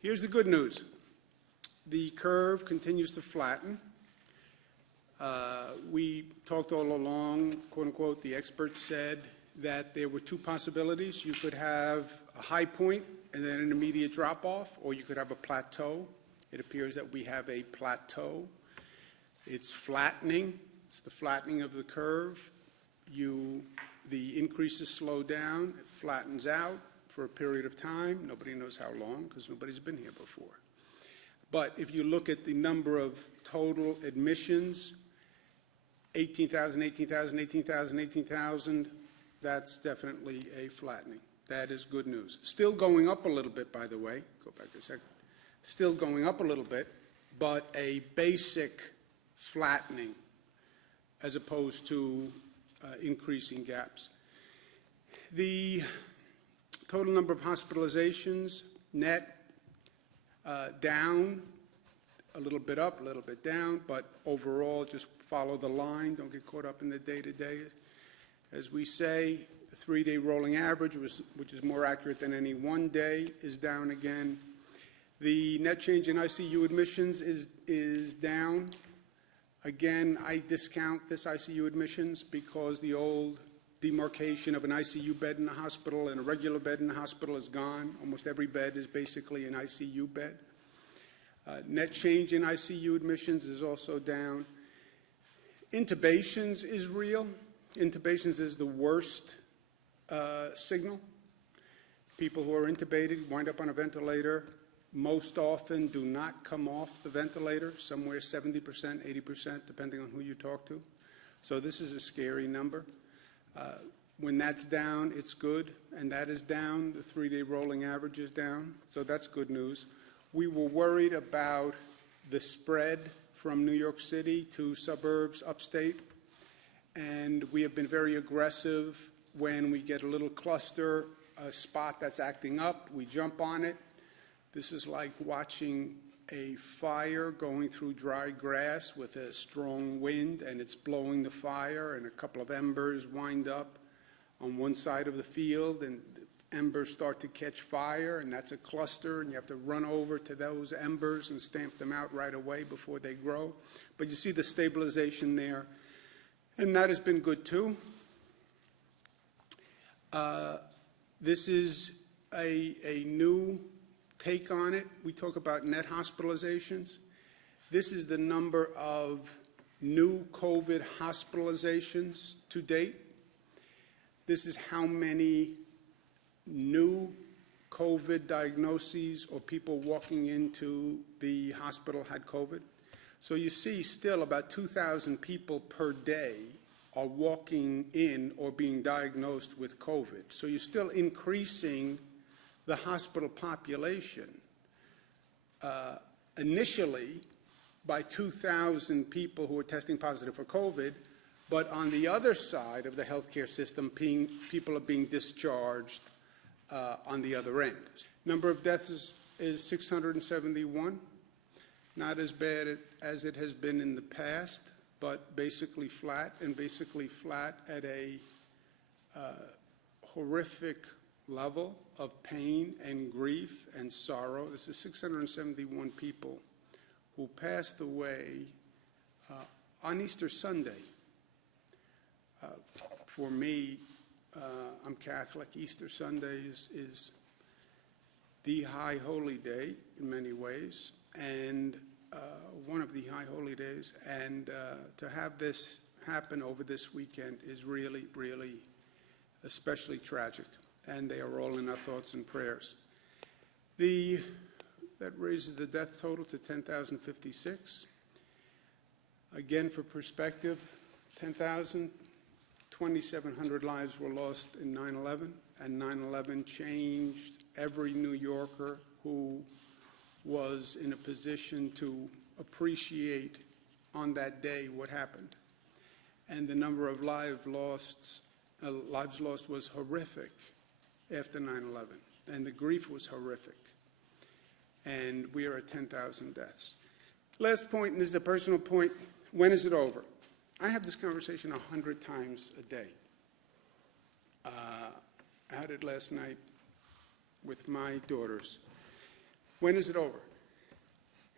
Here's the good news. The curve continues to flatten. We talked all along, quote unquote, the experts said that there were two possibilities. You could have a high point and then an immediate drop off, or you could have a plateau. It appears that we have a plateau. It's flattening. It's the flattening of the curve. The increases slow down. It flattens out for a period of time. Nobody knows how long because nobody's been here before. But if you look at the number of total admissions, 18,000, 18,000, 18,000, 18,000, that's definitely a flattening. That is good news. Still going up a little bit, by the way. Go back a second. Still going up a little bit, but a basic flattening as opposed to increasing gaps. The total number of hospitalizations, net, down, a little bit up, a little bit down, but overall just follow the line. Don't get caught up in the day-to-day. As we say, the 3-day rolling average, which is more accurate than any one day, is down again. The net change in ICU admissions is down. Again, I discount this ICU admissions because the old demarcation of an ICU bed in a hospital and a regular bed in a hospital is gone. Almost every bed is basically an ICU bed. Net change in ICU admissions is also down. Intubations is real. Intubations is the worst signal. People who are intubated wind up on a ventilator most often do not come off the ventilator, somewhere 70%, 80%, depending on who you talk to. So this is a scary number. When that's down, it's good, and that is down. The 3-day rolling average is down, so that's good news. We were worried about the spread from New York City to suburbs upstate, and we have been very aggressive. When we get a little cluster, a spot that's acting up, we jump on it. This is like watching a fire going through dry grass with a strong wind, and it's blowing the fire, and a couple of embers wind up on one side of the field, and the embers start to catch fire, and that's a cluster, and you have to run over to those embers and stamp them out right away before they grow. But you see the stabilization there, and that has been good too. This is a new take on it. We talk about net hospitalizations. This is the number of new COVID hospitalizations to date. This is how many new COVID diagnoses or people walking into the hospital had COVID. So you see still about 2,000 people per day are walking in or being diagnosed with COVID. So you're still increasing the hospital population initially by 2,000 people who are testing positive for COVID, but on the other side of the healthcare system, people are being discharged on the other end. Number of deaths is 671, not as bad as it has been in the past, but basically flat, and basically flat at a horrific level of pain and grief and sorrow. This is 671 people who passed away on Easter Sunday. For me, I'm Catholic. Easter Sunday is the high holy day in many ways, and one of the high holy days. And to have this happen over this weekend is really, really especially tragic. And they are all in our thoughts and prayers. That raises the death total to 10,056. Again, for perspective, 10,000, 2,700 lives were lost in 9/11, and 9/11 changed every New Yorker who was in a position to appreciate on that day what happened. And the number of lives lost was horrific after 9/11, and the grief was horrific. And we are at 10,000 deaths. Last point, and this is a personal point, when is it over? I have this conversation 100 times a day. I had it last night with my daughters. When is it over?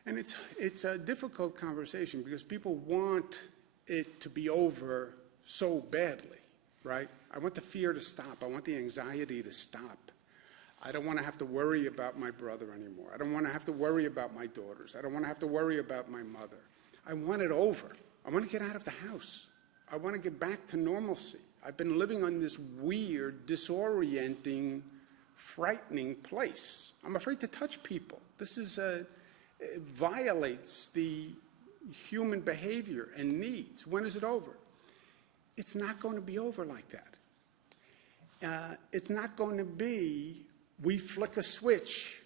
And it's a difficult conversation because people want it to be over so badly, right? I want the fear to stop. I want the anxiety to stop. I don't want to have to worry about my brother anymore. I don't want to have to worry about my daughters. I don't want to have to worry about my mother. I want it over. I want to get out of the house. I want to get back to normalcy. I've been living on this weird, disorienting, frightening place. I'm afraid to touch people. This it violates the human behavior and needs. When is it over? It's not going to be over like that. It's not going to be we flick a switch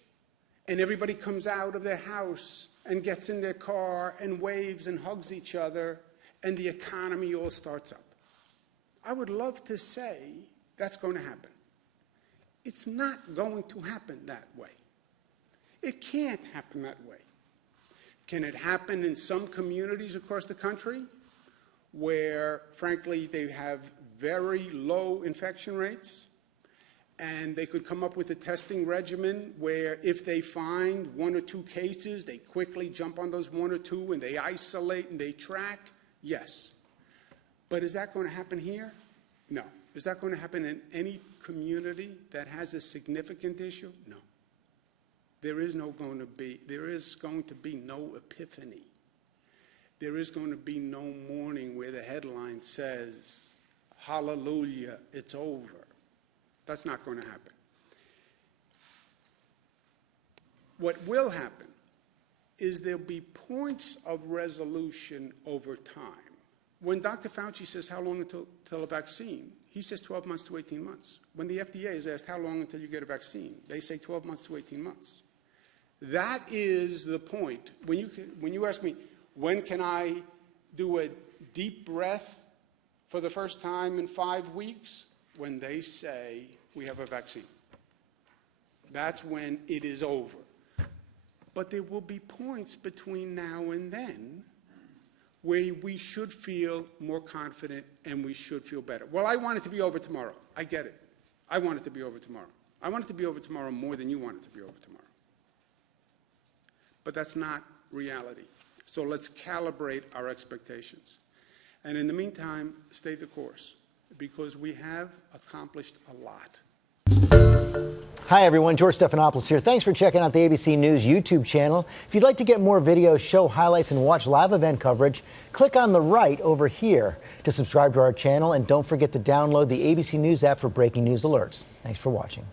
and everybody comes out of their house and gets in their car and waves and hugs each other and the economy all starts up. I would love to say that's going to happen. It's not going to happen that way. It can't happen that way. Can it happen in some communities across the country where, frankly, they have very low infection rates, and they could come up with a testing regimen where if they find 1 or 2 cases, they quickly jump on those 1 or 2 and they isolate and they track? Yes. But is that going to happen here? No. Is that going to happen in any community that has a significant issue? No. There is going to be no epiphany. There is going to be no morning where the headline says, hallelujah, it's over. That's not going to happen. What will happen is there'll be points of resolution over time. When Dr. Fauci says how long until a vaccine, he says 12 months to 18 months. When the FDA is asked how long until you get a vaccine, they say 12 months to 18 months. That is the point. When you ask me, when can I do a deep breath for the first time in 5 weeks? When they say we have a vaccine. That's when it is over. But there will be points between now and then where we should feel more confident and we should feel better. Well, I want it to be over tomorrow. I get it. I want it to be over tomorrow. I want it to be over tomorrow more than you want it to be over tomorrow. But that's not reality. So let's calibrate our expectations. And in the meantime, stay the course, because we have accomplished a lot. Hi, everyone. George Stephanopoulos here. Thanks for checking out the ABC News YouTube channel. If you'd like to get more videos, show highlights, and watch live event coverage, click on the right over here to subscribe to our channel. And don't forget to download the ABC News app for breaking news alerts. Thanks for watching.